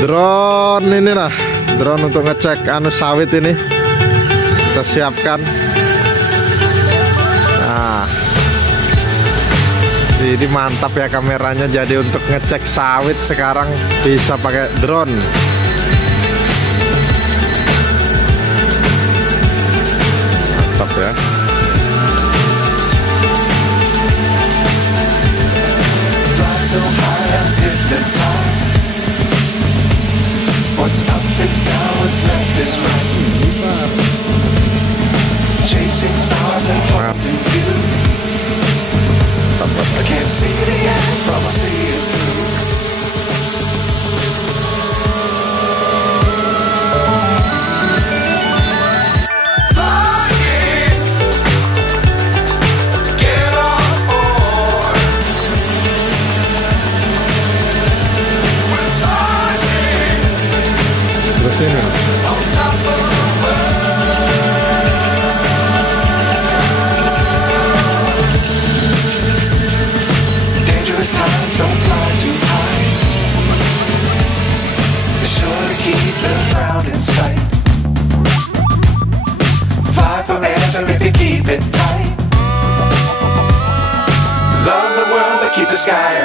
Drone ini lah, drone untuk ngecek sawit ini kita siapkan. Nah, ini mantap ya kameranya, jadi untuk ngecek sawit sekarang bisa pakai drone. Mantap ya. What's up is down, what's left is right. Chasing stars and holding you. I can't see the end, but I'll see it through. Flying, get on board. We're sliding Terus ini. on top of the world. Dangerous times, don't fly too high. Be sure to keep the ground in sight. Fly forever if you keep it tight. Love the world, but keep the sky